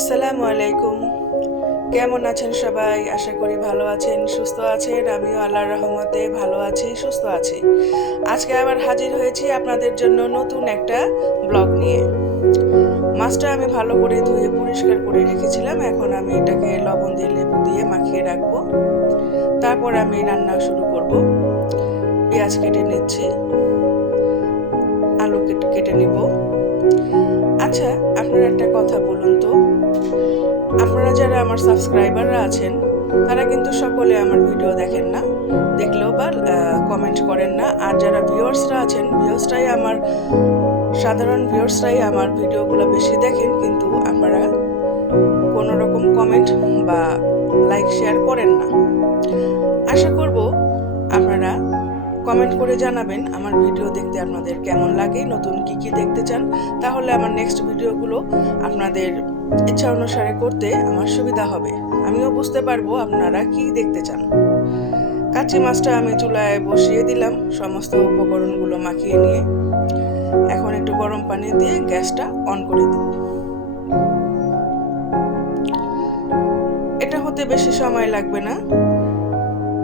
আসসালামু আলাইকুম। কেমন আছেন সবাই? আশা করি ভালো আছেন, সুস্থ আছেন। আমিও আল্লাহর রহমতে ভালো আছি, সুস্থ আছি। আজকে আবার হাজির হয়েছি আপনাদের জন্য নতুন একটা ব্লগ নিয়ে। মাছটা আমি ভালো করে ধুয়ে পরিষ্কার করে রেখেছিলাম। এখন আমি এটাকে লবণ দিয়ে লেবু দিয়ে মাখিয়ে রাখবো। তারপর আমি রান্না শুরু করব। পেঁয়াজ কেটে নিচ্ছি, আলু কেটে নিব। আচ্ছা, আপনারা একটা কথা বলুন তো, আপনারা যারা আমার সাবস্ক্রাইবাররা আছেন তারা কিন্তু সকলে আমার ভিডিও দেখেন না, দেখলেও বা কমেন্ট করেন না। আর যারা ভিউয়ার্সরা আছেন, সাধারণ ভিউয়ার্সরাই আমার ভিডিওগুলো বেশি দেখেন, কিন্তু আপনারা কোনো রকম কমেন্ট বা লাইক শেয়ার করেন না। আশা করব আপনারা কমেন্ট করে জানাবেন আমার ভিডিও দেখতে আপনাদের কেমন লাগে, নতুন কি দেখতে চান। তাহলে আমার নেক্সট ভিডিওগুলো আপনাদের ইচ্ছা অনুসারে করতে আমার সুবিধা হবে, আমিও বুঝতে পারবো আপনারা কি দেখতে চান। কাচ্চি মাছটা আমি চুলায় বসিয়ে দিলাম, সমস্ত উপকরণগুলো মাখিয়ে নিয়ে। এখন একটু গরম পানি দিয়ে গ্যাসটা অন করে দেব। এটা হতে বেশি সময় লাগবে না,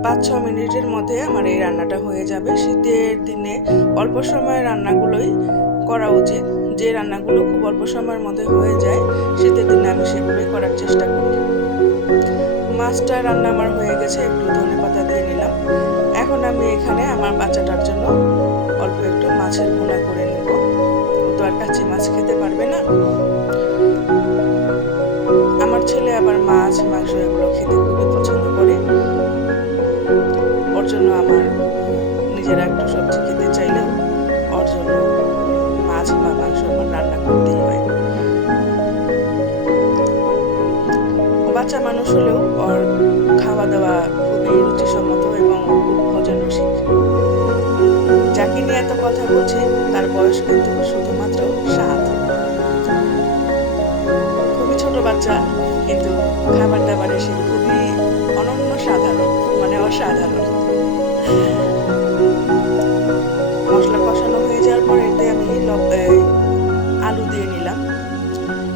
5-6 মিনিটের মধ্যে আমার এই রান্নাটা হয়ে যাবে। শীতের দিনে অল্প সময়ের রান্নাগুলোই করা উচিত। যে রান্নাগুলো খুব অল্প সময়ের মধ্যে হয়ে যায়, শীতের দিনে আমি সেগুলোই করার চেষ্টা করি। মাছটা রান্না আমার হয়ে গেছে, একটু ধনেপাতা দিয়ে নিলাম। এখন আমি এখানে আমার বাচ্চাটার জন্য অল্প একটু মাছের ভুনা করে নেব। ও তো আর কাঁচি মাছ খেতে পারবে না। আমার ছেলে আবার মাছ, মাংস এগুলো খেতে খুবই পছন্দ করে। ওর জন্য আমার নিজেরা একটু সবজি খেতে চাইলেও ওর জন্য মাছ বা মাংস আমার রান্না করতেই হয়। বাচ্চা মানুষ হলেও ওর খাওয়া দাওয়া খুবই রুচিসম্মত এবং খুব ভোজন রসিক। যাকে নিয়ে এত কথা বলছি তার বয়স কিন্তু শুধুমাত্র 7। খুবই ছোট বাচ্চা, কিন্তু খাবার দাবারে সে খুবই অনন্য সাধারণ, মানে অসাধারণ। মশলা কষানো হয়ে যাওয়ার পর এতে আমি আলু দিয়ে নিলাম,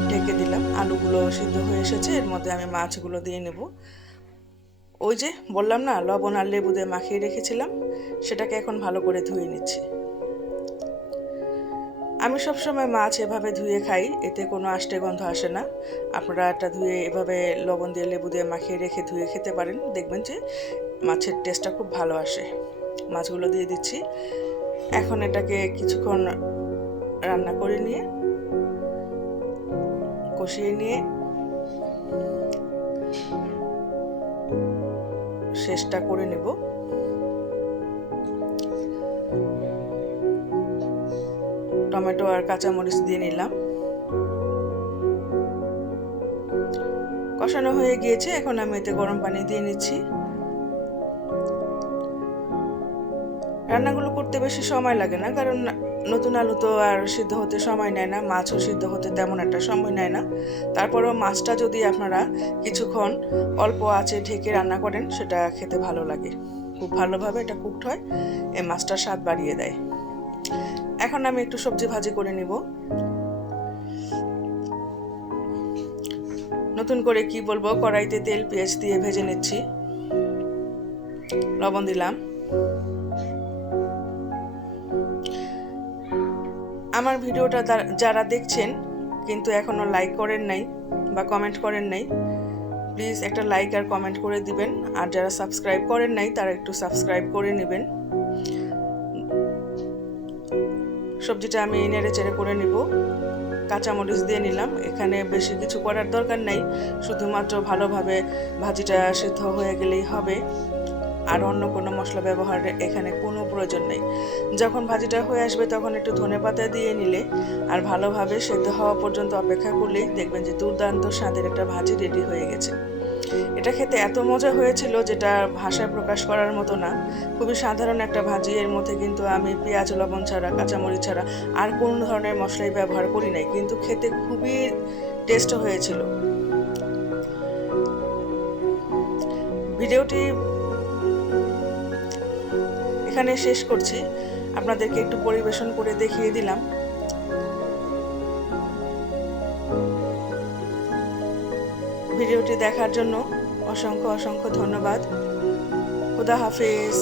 ঢেকে দিলাম। আলুগুলো সিদ্ধ হয়ে এসেছে, এর মধ্যে আমি মাছগুলো দিয়ে নেব। ওই যে বললাম না, লবণ আর লেবু দিয়ে মাখিয়ে রেখেছিলাম, সেটাকে এখন ভালো করে ধুয়ে নিচ্ছি। আমি সবসময় মাছ এভাবে ধুয়ে খাই, এতে কোনো আষ্টে গন্ধ আসে না। আপনারা এটা ধুয়ে এভাবে লবণ দিয়ে লেবু দিয়ে মাখিয়ে রেখে ধুয়ে খেতে পারেন, দেখবেন যে মাছের টেস্টটা খুব ভালো আসে। মাছগুলো দিয়ে দিচ্ছি। এখন এটাকে কিছুক্ষণ রান্না করে নিয়ে, কষিয়ে নিয়ে শেষটা করে নেব। টমেটো আর কাঁচামরিচ দিয়ে নিলাম। কষানো হয়ে গিয়েছে, এখন আমি এতে গরম পানি দিয়ে নিচ্ছি। রান্নাগুলো করতে বেশি সময় লাগে না, কারণ নতুন আলু তো আর সিদ্ধ হতে সময় নেয় না, মাছও সিদ্ধ হতে তেমন একটা সময় নেয় না। তারপরেও মাছটা যদি আপনারা কিছুক্ষণ অল্প আঁচে ঢেকে রান্না করেন, সেটা খেতে ভালো লাগে। খুব ভালোভাবে এটা কুকড হয়, এই মাছটার স্বাদ বাড়িয়ে দেয়। এখন আমি একটু সবজি ভাজি করে নিব। নতুন করে কি বলবো, কড়াইতে তেল পেঁয়াজ দিয়ে ভেজে নিচ্ছি। লবণ দিলাম। আমার ভিডিওটা যারা দেখছেন কিন্তু এখনো লাইক করেন নাই বা কমেন্ট করেন নাই, প্লিজ একটা লাইক আর কমেন্ট করে দিবেন। আর যারা সাবস্ক্রাইব করেন নাই তারা একটু সাবস্ক্রাইব করে নেবেন। সবজিটা আমি নেড়ে চেড়ে করে নিব। কাঁচামরিচ দিয়ে নিলাম। এখানে বেশি কিছু করার দরকার নাই, শুধুমাত্র ভালোভাবে ভাজিটা সিদ্ধ হয়ে গেলেই হবে। আর অন্য কোনো মশলা ব্যবহারের এখানে কোনো প্রয়োজন নেই। যখন ভাজিটা হয়ে আসবে তখন একটু ধনেপাতা দিয়ে নিলে আর ভালোভাবে সেদ্ধ হওয়া পর্যন্ত অপেক্ষা করলেই দেখবেন যে দুর্দান্ত স্বাদের একটা ভাজি রেডি হয়ে গেছে। এটা খেতে এত মজা হয়েছিল যেটা ভাষায় প্রকাশ করার মতো না। খুবই সাধারণ একটা ভাজি, এর মধ্যে কিন্তু আমি পেঁয়াজ লবণ ছাড়া, কাঁচামরিচ ছাড়া আর কোনো ধরনের মশলাই ব্যবহার করি নাই, কিন্তু খেতে খুবই টেস্ট হয়েছিল। ভিডিওটি এখানে শেষ করছি, আপনাদেরকে একটু পরিবেশন করে দেখিয়ে দিলাম। ভিডিওটি দেখার জন্য অসংখ্য অসংখ্য ধন্যবাদ। খুদা হাফেজ।